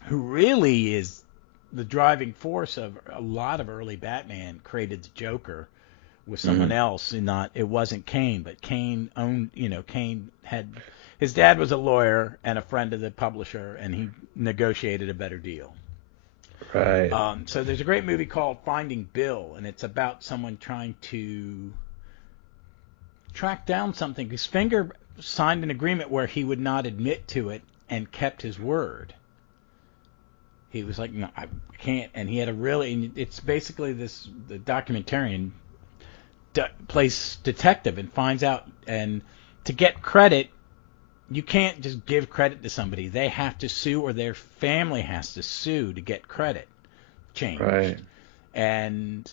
who really is the driving force of a lot of early Batman. Created the Joker with someone else, and it wasn't Kane, but Kane owned. Kane had his dad was a lawyer and a friend of the publisher, and he negotiated a better deal. Right. So there's a great movie called Finding Bill, and it's about someone trying to track down something because Finger signed an agreement where he would not admit to it and kept his word. He was like, no, I can't. And he had it's basically the documentarian plays detective and finds out. And to get credit, you can't just give credit to somebody. They have to sue, or their family has to sue to get credit changed. Right. And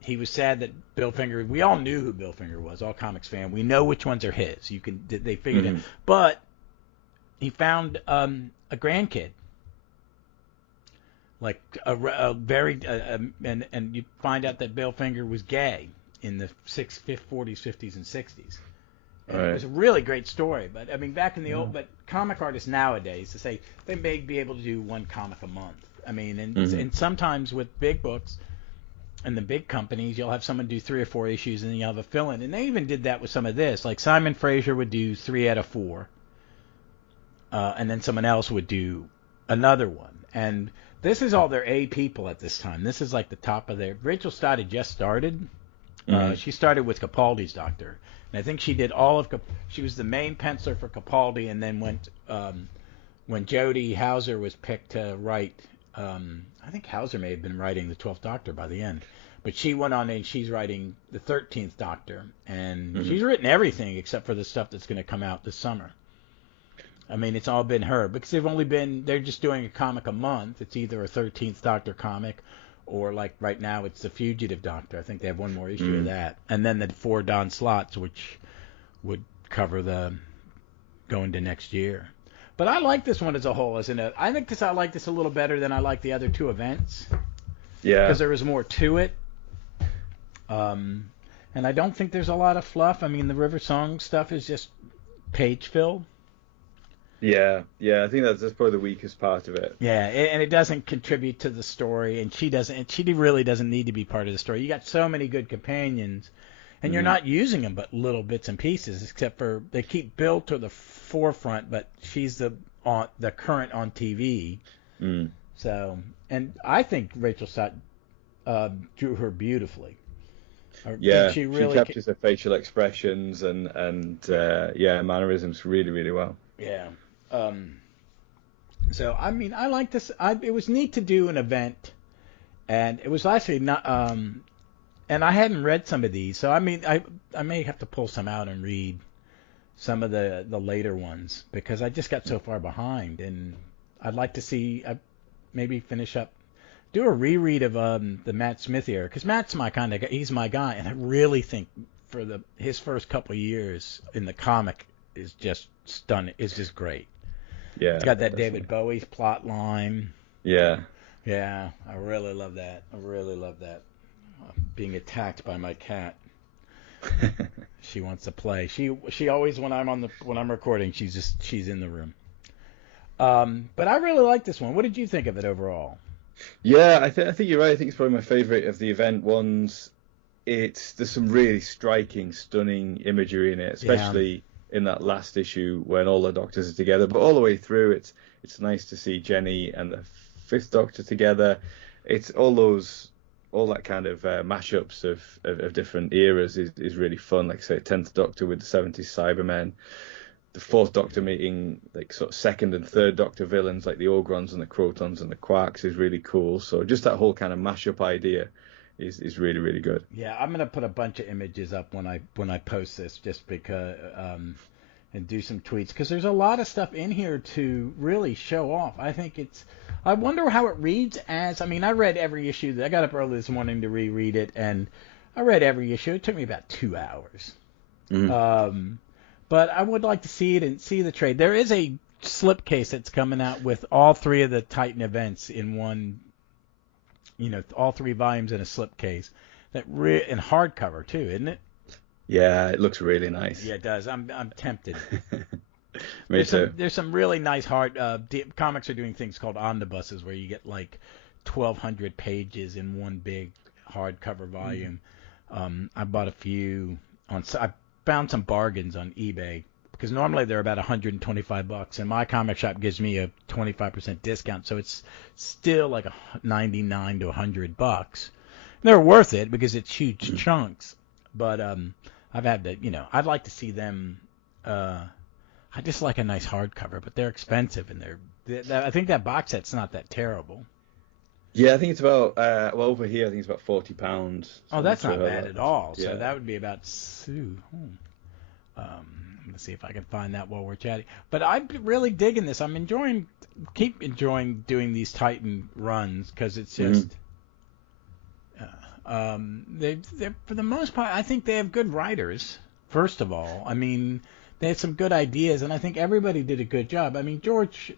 he was sad that Bill Finger. We all knew who Bill Finger was. All comics fan. We know which ones are his. They figured it. But he found a grandkid. Like a very and you find out that Bill Finger was gay in the 40s, 50s, and 60s. And It was a really great story. But I mean, back in the old, but comic artists nowadays, to say they may be able to do one comic a month. I mean, and sometimes with big books and the big companies, you'll have someone do 3 or 4 issues, and then you'll have a fill-in. And they even did that with some of this. Like Simon Fraser would do 3 out of 4, and then someone else would do another one. And this is all their A people at this time. This is like the top of their. Rachel Stott had just started. She started with Capaldi's Doctor, and I think she did all of. She was the main penciler for Capaldi, and then went when Jody Hauser was picked to write. I think Hauser may have been writing the 12th Doctor by the end, but she went on and she's writing the 13th Doctor, and she's written everything except for the stuff that's going to come out this summer. I mean, it's all been her because they're just doing a comic a month. It's either a 13th Doctor comic, or like right now it's the Fugitive Doctor. I think they have one more issue of that, and then the 4 Don slots, which would cover the going to next year. But I like this one as a whole, isn't it? I like this a little better than I like the other 2 events. Yeah. Because there was more to it. And I don't think there's a lot of fluff. I mean, the River Song stuff is just page fill. Yeah. I think that's probably the weakest part of it. Yeah, and it doesn't contribute to the story, and she really doesn't need to be part of the story. You got so many good companions, and you're not using them but little bits and pieces, except for they keep Bill to the forefront, but she's the current on TV. So, and I think Rachel Stott drew her beautifully. Yeah, she captures her facial expressions and mannerisms really, really well. Yeah. So I mean, I like this. It was neat to do an event, and it was actually not. And I hadn't read some of these, so I mean, I may have to pull some out and read some of the later ones because I just got so far behind, and I'd like to see maybe finish up, do a reread of the Matt Smith era because Matt's my kind of guy. He's my guy, and I really think for his first couple of years in the comic is just stunning. It's just great. Yeah, it's got that David Bowie's plot line. Yeah, I really love that. Being attacked by my cat. She wants to play. She always when I'm recording, she's in the room. But I really like this one. What did you think of it overall? Yeah, I think you're right. I think it's probably my favorite of the event ones. There's some really striking, stunning imagery in it, especially in that last issue when all the Doctors are together. But all the way through, it's nice to see Jenny and the 5th Doctor together. It's all that kind of mashups of different eras is really fun. Like I say, 10th Doctor with the 70s Cybermen, the 4th Doctor meeting like sort of 2nd and 3rd Doctor villains like the Ogrons and the Crotons and the Quarks is really cool. So just that whole kind of mashup idea is really, really good. Yeah, I'm gonna put a bunch of images up when I post this just because and do some tweets because there's a lot of stuff in here to really show off. I wonder how it reads as. I mean, I read every issue. I got up early this morning to reread it, and I read every issue. It took me about 2 hours. But I would like to see it and see the trade. There is a slipcase that's coming out with all 3 of the Titan events in one. All 3 volumes in a slipcase in hardcover too, isn't it? Yeah, it looks really nice. Yeah, it does. I'm tempted. Me too. There's some really nice comics are doing things called omnibuses where you get like 1,200 pages in one big hardcover volume. I bought a few I found some bargains on eBay because normally they're about $125, and my comic shop gives me a 25% discount, so it's still like $99 to $100. They're worth it because it's huge chunks, but I've had to, I'd like to see them. I just like a nice hardcover, but they're expensive, and I think that box set's not that terrible. Yeah, I think it's about over here I think it's about £40. Oh, So that's I'm not sure bad at all. yeah. So that would be about let's see if I can find that while we're chatting. But I'm really digging this. Keep enjoying doing these Titan runs because it's just, they for the most part, I think they have good writers. First of all, I mean, they had some good ideas, and I think everybody did a good job. I mean, George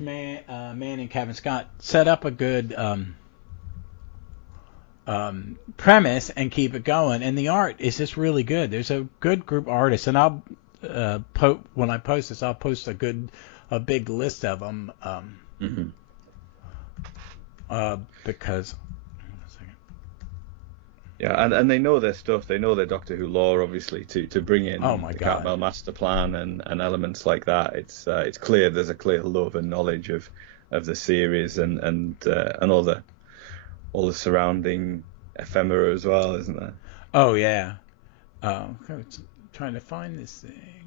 Mann and Kevin Scott set up a good premise and keep it going, and the art is just really good. There's a good group of artists, and I'll when I post this, I'll post a big list of them because. Yeah, and they know their stuff. They know their Doctor Who lore, obviously, to bring in Oh my the God. Cartmel Master Plan and elements like that. It's clear there's a clear love and knowledge of the series and all the surrounding ephemera as well, isn't there? Oh yeah. I'm trying to find this thing.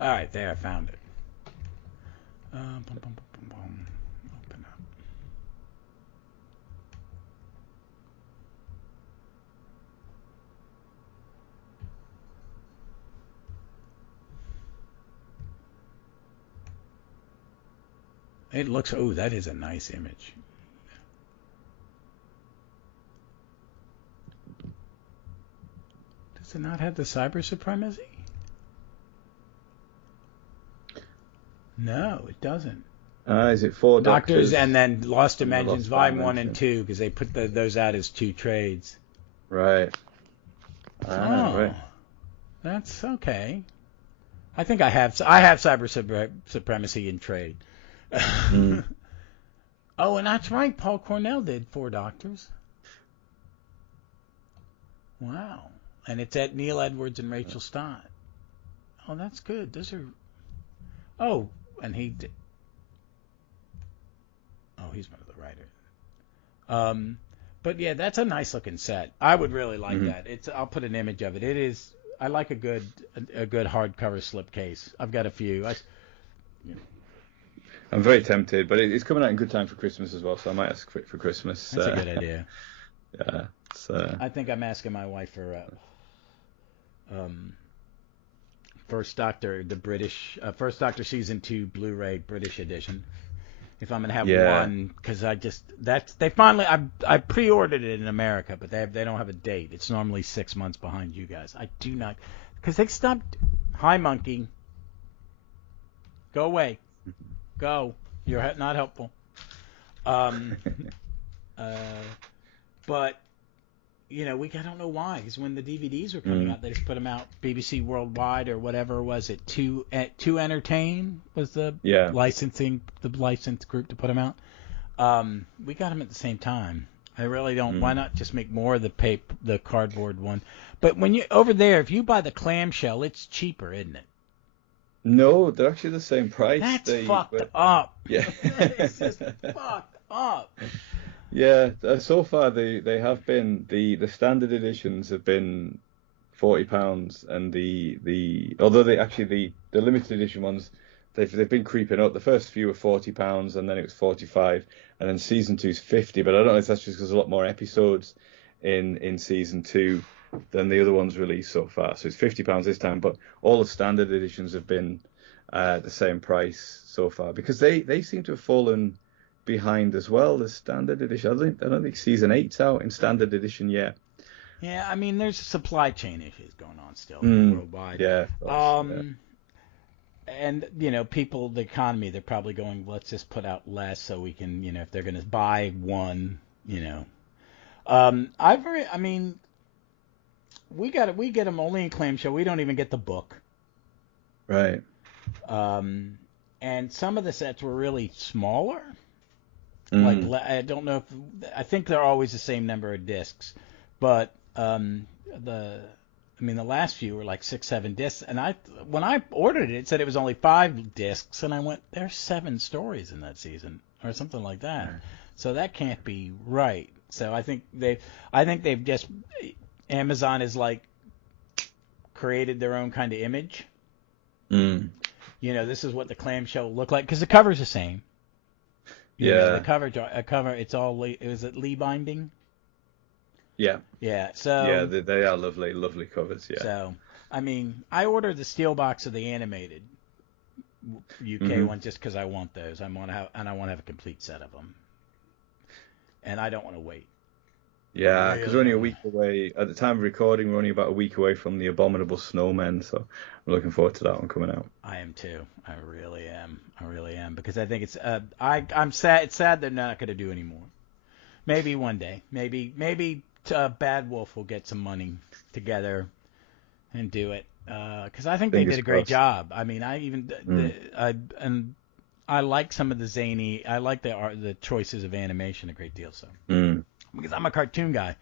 All right, there, I found it. Open up. It looks. Oh, that is a nice image. Does it not have the cyber supremacy? No, it doesn't. Is it 4 Doctors Doctors and then Lost and the Dimensions, Lost Volume 1 and Dimension? 2, because they put those out as 2 trades. Right. Right. That's okay. I think I have cyber supremacy in trade. Oh, and that's right. Paul Cornell did 4 Doctors. Wow. And it's at Neil Edwards and Rachel Stott. Oh, that's good. Those are. Oh, and he did. Oh, he's one of the writers. But yeah, that's a nice looking set. I would really like that. I'll put an image of it. It is. I like a good hardcover slipcase. I've got a few. I'm very tempted, but it's coming out in good time for Christmas as well, so I might ask for it for Christmas. That's a good idea. Yeah. I think I'm asking my wife for First Doctor, the British First Doctor season 2 Blu-ray British edition. If I'm gonna have one, because they finally I pre-ordered it in America, but they don't have a date. It's normally 6 months behind you guys. I do not, because they stopped. Hi, monkey. Go away. Go. You're not helpful. But I don't know why. Because when the DVDs were coming out, they just put them out BBC Worldwide or whatever was it? To Entertain was the license group to put them out. We got them at the same time. I really don't. Why not just make more of the cardboard one? But when you over there, if you buy the clamshell, it's cheaper, isn't it? No, they're actually the same price. That's fucked up. Yeah. It's just fucked up. Yeah, so far they have been the standard editions have been £40, and the limited edition ones they've been creeping up. The first few were £40, and then it was 45, and then season 2's 50. But I don't know if that's just because there's a lot more episodes in season 2 than the other ones released so far. So it's £50 this time, but all the standard editions have been the same price so far because they seem to have fallen behind as well. The standard edition, I don't think season 8's out in standard edition yet. Yeah, I mean there's supply chain issues going on still worldwide. Yeah. And people, the economy, they're probably going, let's just put out less so we can, if they're going to buy one, we get them only in clamshell. We don't even get the book. Right. And some of the sets were really smaller. Mm. Like I don't know if I think they're always the same number of discs, but the last few were like 6, 7 discs, and when I ordered it, it said it was only 5 discs, and I went, there's 7 stories in that season or something like that, so that can't be right. So I think they've just Amazon has like created their own kind of image. Mm. You know, this is what the clamshell look like because the cover's the same. You know, the cover, it's all is it Lee binding? Yeah. Yeah. So yeah, they are lovely covers. Yeah. So, I mean, I ordered the steel box of the animated UK one just because I want those. I want to have a complete set of them, and I don't want to wait. Yeah, because we're only a week away. At the time of recording, we're only about a week away from the Abominable Snowmen, so I'm looking forward to that one coming out. I am too. I really am because I think it's. I'm sad. It's sad they're not going to do anymore. Maybe one day. Maybe Bad Wolf will get some money together and do it. Because I think they did a great job. I mean, I like some of the zany. I like the choices of animation a great deal. So. Because I'm a cartoon guy,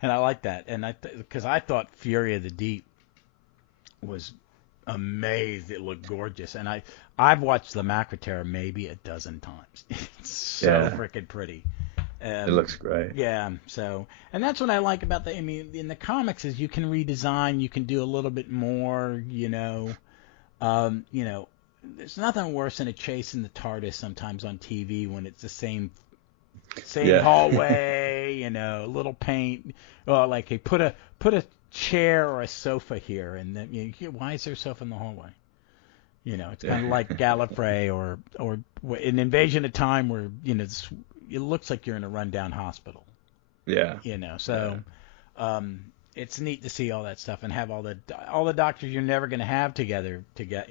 and I like that. And because I thought Fury of the Deep was amazed. It looked gorgeous. And I've watched the Macroterra maybe a dozen times. It's so freaking pretty. It looks great. Yeah. So, and that's what I like about in the comics is you can redesign, you can do a little bit more. There's nothing worse than a chase in the TARDIS sometimes on TV when it's the same hallway, a little paint. Like, hey, put a chair or a sofa here, and then why is there a sofa in the hallway? It's kind of like Gallifrey or an Invasion of Time where it looks like you're in a rundown hospital. Yeah. It's neat to see all that stuff and have all the doctors you're never going to have together to get.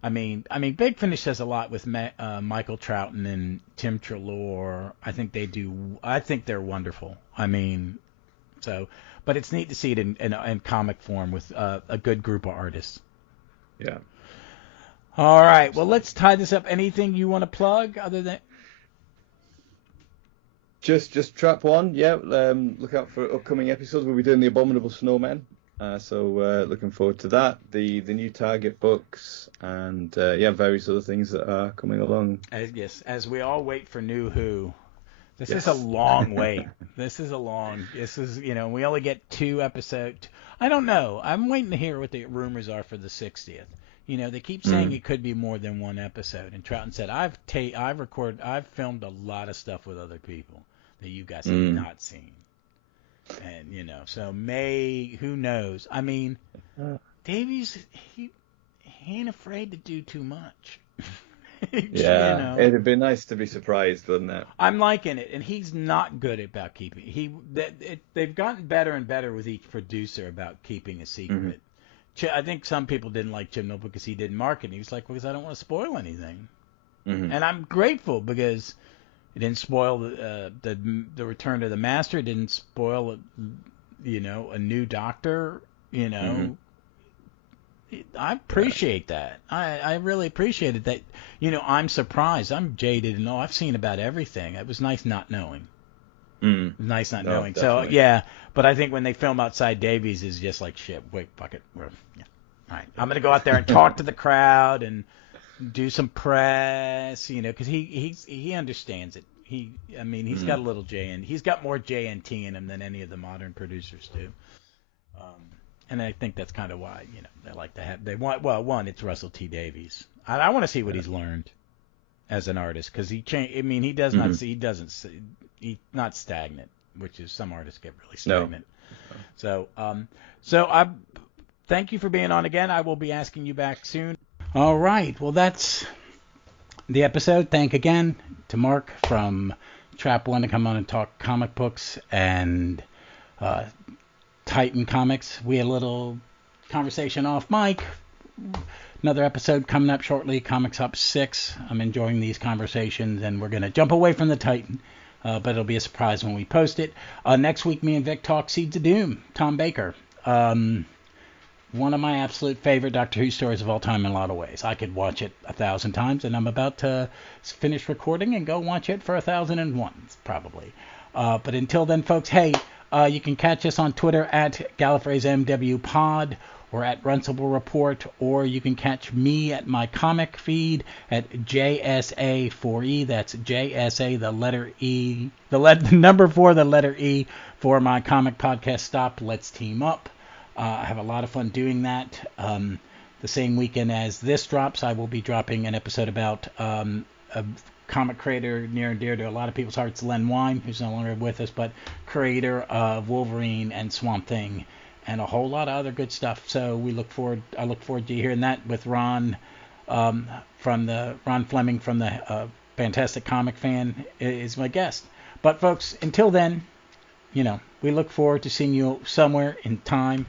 I mean, Big Finish does a lot with Michael Troughton and Tim Treloar. I think they do. I think they're wonderful. But it's neat to see it in comic form with a good group of artists. Yeah. All right. Well, let's tie this up. Anything you want to plug other than? Just Trap One. Yeah. Look out for upcoming episodes. We'll be doing the Abominable Snowmen. So looking forward to that, the new Target books, and various other things that are coming along. As we all wait for New Who. This is a long wait. We only get 2 episodes. I don't know. I'm waiting to hear what the rumors are for the 60th. They keep saying it could be more than 1 episode. And Troughton said, I've filmed a lot of stuff with other people that you guys have not seen. And, so who knows? I mean, Davies, he ain't afraid to do too much. Yeah, it'd be nice to be surprised, wouldn't it? I'm liking it, and he's not good about keeping. They've gotten better and better with each producer about keeping a secret. I think some people didn't like Chibnall because he didn't market. He was like, because I don't want to spoil anything. And I'm grateful because it didn't spoil the Return to the Master. It didn't spoil, a new Doctor. I appreciate that. I really appreciated that. I'm surprised. I'm jaded and all. I've seen about everything. It was nice not knowing. It was nice not knowing. Definitely. So, yeah. But I think when they film outside Davies is just like, shit, wait, fuck it. All right. I'm going to go out there and talk to the crowd and do some press, because he understands it. He's got a little he's got more JNT in him than any of the modern producers do. And I think that's kind of why, they like to have, it's Russell T Davies. I want to see what he's learned as an artist, because he's not stagnant, which is some artists get really stagnant. No. So I thank you for being on again. I will be asking you back soon. All right. Well, that's the episode. Thank again to Mark from Trap One to come on and talk comic books and Titan Comics. We had a little conversation off mic. Another episode coming up shortly, Comics Up 6. I'm enjoying these conversations, and we're going to jump away from the Titan, but it'll be a surprise when we post it. Next week, me and Vic talk Seeds of Doom, Tom Baker. one of my absolute favorite Doctor Who stories of all time in a lot of ways. I could watch it 1,000 times, and I'm about to finish recording and go watch it for 1,001, probably. But until then, folks, hey, you can catch us on Twitter at Gallifrey's MW Pod or at Runcible Report, or you can catch me at my comic feed at JSA4E. That's JSA, the letter E, the number 4, the letter E, for my comic podcast Stop, Let's Team Up. I have a lot of fun doing that. The same weekend as this drops, I will be dropping an episode about a comic creator near and dear to a lot of people's hearts, Len Wein, who's no longer with us, but creator of Wolverine and Swamp Thing and a whole lot of other good stuff. So I look forward to hearing that with Ron Ron Fleming from the Fantastic Comic Fan is my guest. But folks, until then, we look forward to seeing you somewhere in time